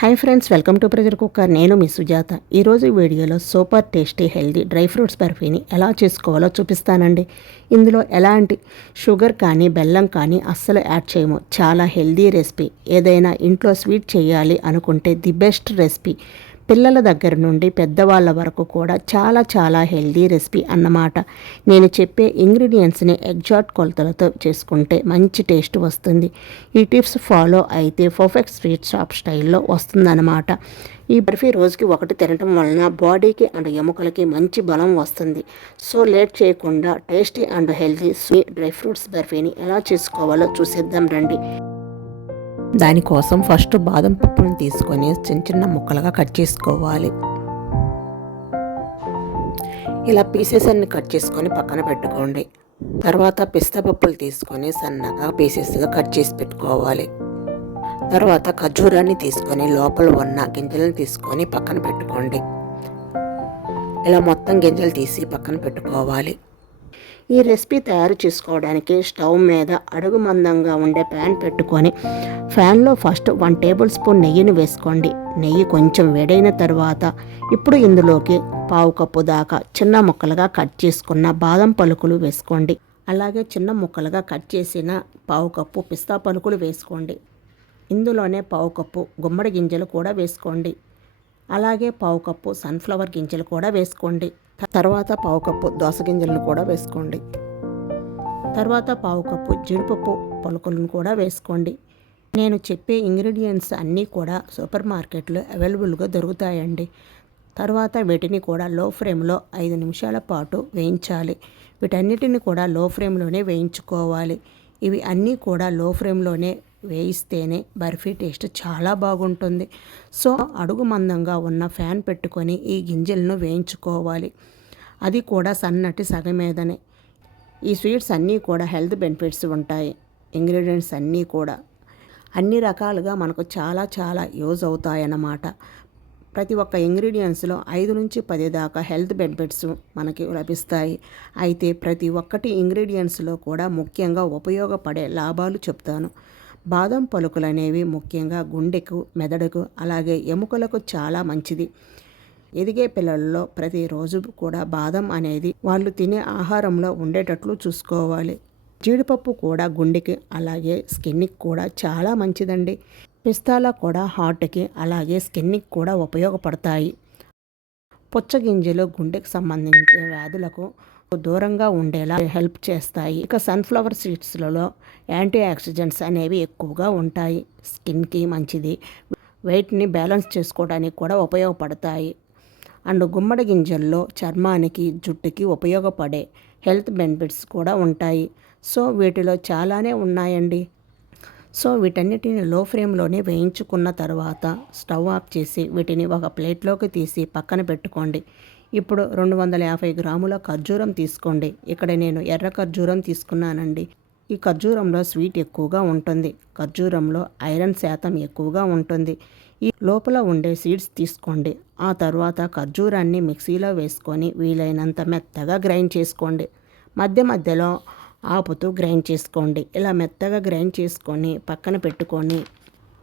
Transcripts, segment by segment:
Hi friends welcome to pressure cooker. నేను మీ సుజాత. ఈరోజు వీడియోలో super tasty healthy dry fruits బర్ఫీని ఎలా చేసుకోవాలో చూపిస్తానండి. ఇందులో ఎలాంటి షుగర్ కానీ బెల్లం కానీ అస్సలు యాడ్ చేయము. చాలా హెల్దీ రెసిపీ. ఏదైనా ఇంట్లో స్వీట్ చేయాలి అనుకుంటే ది బెస్ట్ రెసిపీ. పిల్లల దగ్గర నుండి పెద్దవాళ్ళ వరకు కూడా చాలా చాలా హెల్దీ రెసిపీ అన్నమాట. నేను చెప్పే ఇంగ్రీడియంట్స్ని ఎగ్జాట్ కొలతలతో చేసుకుంటే మంచి టేస్ట్ వస్తుంది. ఈ టిప్స్ ఫాలో అయితే పర్ఫెక్ట్ స్వీట్ షాప్ స్టైల్లో వస్తుందన్నమాట. ఈ బర్ఫీ రోజుకి ఒకటి తినటం వలన బాడీకి అండ్ ఎముకలకి మంచి బలం వస్తుంది. సో లేట్ చేయకుండా tasty and healthy sweet dry fruits బర్ఫీని ఎలా చేసుకోవాలో చూసేద్దాం రండి. దానికోసం ఫస్ట్ బాదం పప్పుని తీసుకొని చిన్న చిన్న ముక్కలుగా కట్ చేసుకోవాలి. ఇలా పీసెస్ అన్ని కట్ చేసుకొని పక్కన పెట్టుకోండి. తర్వాత పిస్తా పప్పులు తీసుకొని సన్నగా పీసెస్గా కట్ చేసి పెట్టుకోవాలి. తర్వాత ఖర్జూరాన్ని తీసుకొని లోపల ఉన్న గింజలను తీసుకొని పక్కన పెట్టుకోండి. ఇలా మొత్తం గింజలు తీసి పక్కన పెట్టుకోవాలి. ఈ రెసిపీ తయారు చేసుకోవడానికి స్టవ్ మీద అడుగు మందంగా ఉండే ప్యాన్ పెట్టుకొని ఫ్యాన్లో ఫస్ట్ వన్ టేబుల్ స్పూన్ నెయ్యిని వేసుకోండి. నెయ్యి కొంచెం వేడైన తర్వాత ఇప్పుడు ఇందులోకి పావు కప్పు దాకా చిన్న ముక్కలుగా కట్ చేసుకున్న బాదం పలుకులు వేసుకోండి. అలాగే చిన్న ముక్కలుగా కట్ చేసిన పావు కప్పు పిస్తా పలుకులు వేసుకోండి. ఇందులోనే పావు కప్పు గుమ్మడి గింజలు కూడా వేసుకోండి. అలాగే పావు కప్పు సన్ఫ్లవర్ గింజలు కూడా వేసుకోండి. తర్వాత పావు కప్పు దోస గింజలను కూడా వేసుకోండి. తర్వాత పావు కప్పు జీడిపప్పు పలుకులను కూడా వేసుకోండి. నేను చెప్పే ఇంగ్రీడియంట్స్ అన్నీ కూడా సూపర్ మార్కెట్లో అవైలబుల్గా దొరుకుతాయండి. తర్వాత వీటిని కూడా లో ఫ్లేమ్లో ఐదు నిమిషాల పాటు వేయించాలి. వీటన్నిటిని కూడా లో ఫ్లేమ్లోనే వేయించుకోవాలి. ఇవి అన్నీ కూడా లో ఫ్లేమ్లోనే వేయిస్తేనే బర్ఫీ టేస్ట్ చాలా బాగుంటుంది. సో అడుగు మందంగా ఉన్న ఫ్యాన్ పెట్టుకొని ఈ గింజలను వేయించుకోవాలి. అది కూడా సన్నటి సగ మీదనే. ఈ స్వీట్స్ అన్నీ కూడా హెల్త్ బెనిఫిట్స్ ఉంటాయి. ఇంగ్రీడియంట్స్ అన్నీ కూడా. అన్ని రకాలుగా మనకు చాలా చాలా యూజ్ అవుతాయన్నమాట. ప్రతి ఒక్క ఇంగ్రీడియంట్స్లో ఐదు నుంచి పది దాకా హెల్త్ బెనిఫిట్స్ మనకి లభిస్తాయి. అయితే ప్రతి ఒక్కటి ఇంగ్రీడియంట్స్లో కూడా ముఖ్యంగా ఉపయోగపడే లాభాలు చెప్తాను. బాదం పలుకులు అనేవి ముఖ్యంగా గుండెకు మెదడుకు అలాగే ఎముకలకు చాలా మంచిది. ఎదిగే పిల్లల్లో ప్రతిరోజు కూడా బాదం అనేది వాళ్ళు తినే ఆహారంలో ఉండేటట్లు చూసుకోవాలి. జీడిపప్పు కూడా గుండెకి అలాగే స్కిన్కి కూడా చాలా మంచిదండి. పిస్తాల కూడా హార్ట్కి అలాగే స్కిన్కి కూడా ఉపయోగపడతాయి. పుచ్చగింజలు గుండెకు సంబంధించిన వ్యాధులకు దూరంగా ఉండేలా హెల్ప్ చేస్తాయి. ఇక సన్ఫ్లవర్ సీడ్స్లలో యాంటీ ఆక్సిడెంట్స్ అనేవి ఎక్కువగా ఉంటాయి. స్కిన్కి మంచిది. వెయిట్ని బ్యాలెన్స్ చేసుకోవడానికి కూడా ఉపయోగపడతాయి. అండ్ గుమ్మడి గింజల్లో చర్మానికి జుట్టుకి ఉపయోగపడే హెల్త్ బెనిఫిట్స్ కూడా ఉంటాయి. సో వీటిలో చాలానే ఉన్నాయండి. సో వీటన్నిటిని లో ఫ్లేమ్లోనే వేయించుకున్న తర్వాత స్టవ్ ఆఫ్ చేసి వీటిని ఒక ప్లేట్లోకి తీసి పక్కన పెట్టుకోండి. ఇప్పుడు రెండు వందల యాభై గ్రాముల ఖర్జూరం తీసుకోండి. ఇక్కడ నేను ఎర్ర ఖర్జూరం తీసుకున్నానండి. ఈ ఖర్జూరంలో స్వీట్ ఎక్కువగా ఉంటుంది. ఖర్జూరంలో ఐరన్ శాతం ఎక్కువగా ఉంటుంది. ఈ లోపల ఉండే సీడ్స్ తీసుకోండి. ఆ తర్వాత ఖర్జూరాన్ని మిక్సీలో వేసుకొని వీలైనంత మెత్తగా గ్రైండ్ చేసుకోండి. మధ్య మధ్యలో ఆపుతూ గ్రైండ్ చేసుకోండి. ఇలా మెత్తగా గ్రైండ్ చేసుకొని పక్కన పెట్టుకొని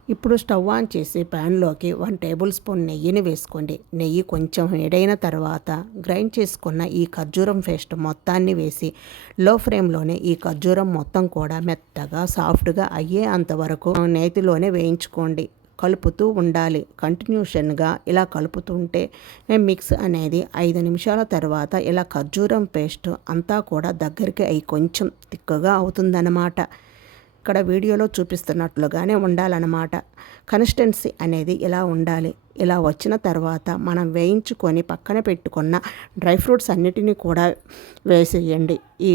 ఇప్పుడు స్టవ్ ఆన్ చేసి ప్యాన్లోకి వన్ టేబుల్ స్పూన్ నెయ్యిని వేసుకోండి. నెయ్యి కొంచెం వేడైన తర్వాత గ్రైండ్ చేసుకున్న ఈ ఖర్జూరం పేస్ట్ మొత్తాన్ని వేసి లో ఫ్లేమ్లోనే ఈ ఖర్జూరం మొత్తం కూడా మెత్తగా సాఫ్ట్గా అయ్యే అంతవరకు నేతిలోనే వేయించుకోండి. కలుపుతూ ఉండాలి. కంటిన్యూషన్గా ఇలా కలుపుతుంటే మిక్స్ అనేది ఐదు నిమిషాల తర్వాత ఇలా ఖర్జూరం పేస్ట్ అంతా కూడా దగ్గరికి అయి కొంచెం తిక్కగా అవుతుందన్నమాట. ఇక్కడ వీడియోలో చూపిస్తున్నట్లుగానే ఉండాలన్నమాట. కన్సిస్టెన్సీ అనేది ఇలా ఉండాలి. ఇలా వచ్చిన తర్వాత మనం వేయించుకొని పక్కన పెట్టుకున్న డ్రై ఫ్రూట్స్ అన్నిటినీ కూడా వేసేయండి. ఈ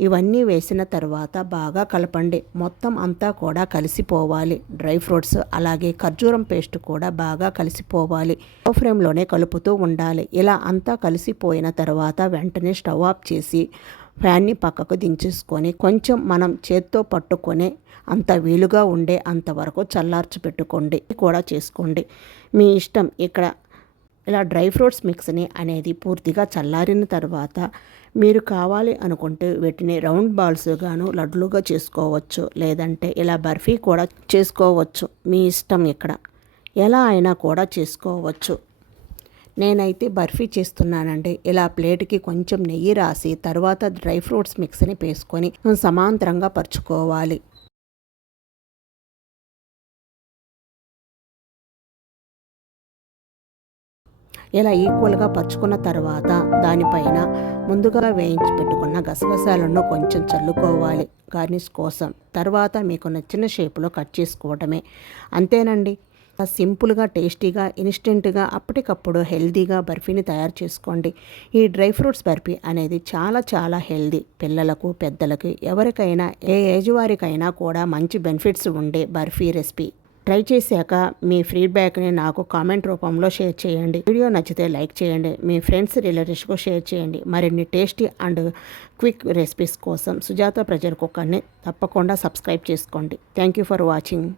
ఇవన్నీ వేసిన తర్వాత బాగా కలపండి. మొత్తం అంతా కూడా కలిసిపోవాలి. డ్రై ఫ్రూట్స్ అలాగే ఖర్జూరం పేస్ట్ కూడా బాగా కలిసిపోవాలి. లో ఫ్రేమ్లోనే కలుపుతూ ఉండాలి. ఇలా అంతా కలిసిపోయిన తర్వాత వెంటనే స్టవ్ ఆఫ్ చేసి ఫ్యాన్ని పక్కకు దించేసుకొని కొంచెం మనం చేత్తో పట్టుకొని అంత వీలుగా ఉండే అంతవరకు చల్లార్చి పెట్టుకోండి. కూడా చేసుకోండి. మీ ఇష్టం. ఇక్కడ ఇలా డ్రై ఫ్రూట్స్ మిక్స్ని అనేది పూర్తిగా చల్లారిన తర్వాత మీరు కావాలి అనుకుంటే వీటిని రౌండ్ బాల్స్ గాను లడ్లుగా చేసుకోవచ్చు. లేదంటే ఇలా బర్ఫీ కూడా చేసుకోవచ్చు. మీ ఇష్టం ఇక్కడ. ఎలా అయినా కూడా చేసుకోవచ్చు. నేనైతే బర్ఫీ చేస్తున్నానండి. ఇలా ప్లేట్కి కొంచెం నెయ్యి రాసి తర్వాత డ్రై ఫ్రూట్స్ మిక్స్ని వేసుకొని సమాంతరంగా పరుచుకోవాలి. ఇలా ఈక్వల్గా పరుచుకున్న తర్వాత దానిపైన ముందుగా వేయించి పెట్టుకున్న గసగసాలను కొంచెం చల్లుకోవాలి గార్నిష్ కోసం. తర్వాత మీకు నచ్చిన షేప్లో కట్ చేసుకోవటమే. అంతేనండి. సింపుల్గా టేస్టీగా ఇన్స్టెంట్గా అప్పటికప్పుడు హెల్తీగా బర్ఫీని తయారు చేసుకోండి. ఈ డ్రై ఫ్రూట్స్ బర్ఫీ అనేది చాలా చాలా హెల్దీ పిల్లలకు పెద్దలకు ఎవరికైనా ఏ ఏజ్ వారికైనా కూడా మంచి బెనిఫిట్స్ ఉండే బర్ఫీ రెసిపీ. ట్రై చేశాక మీ ఫీడ్బ్యాక్ని నాకు కామెంట్ రూపంలో షేర్ చేయండి. వీడియో నచ్చితే లైక్ చేయండి. మీ ఫ్రెండ్స్ రిలేటివ్స్కు షేర్ చేయండి. మరిన్ని టేస్టీ అండ్ క్విక్ రెసిపీస్ కోసం సుజాత ప్రజర్ కుక్కర్ని తప్పకుండా సబ్స్క్రైబ్ చేసుకోండి. Thank you for watching.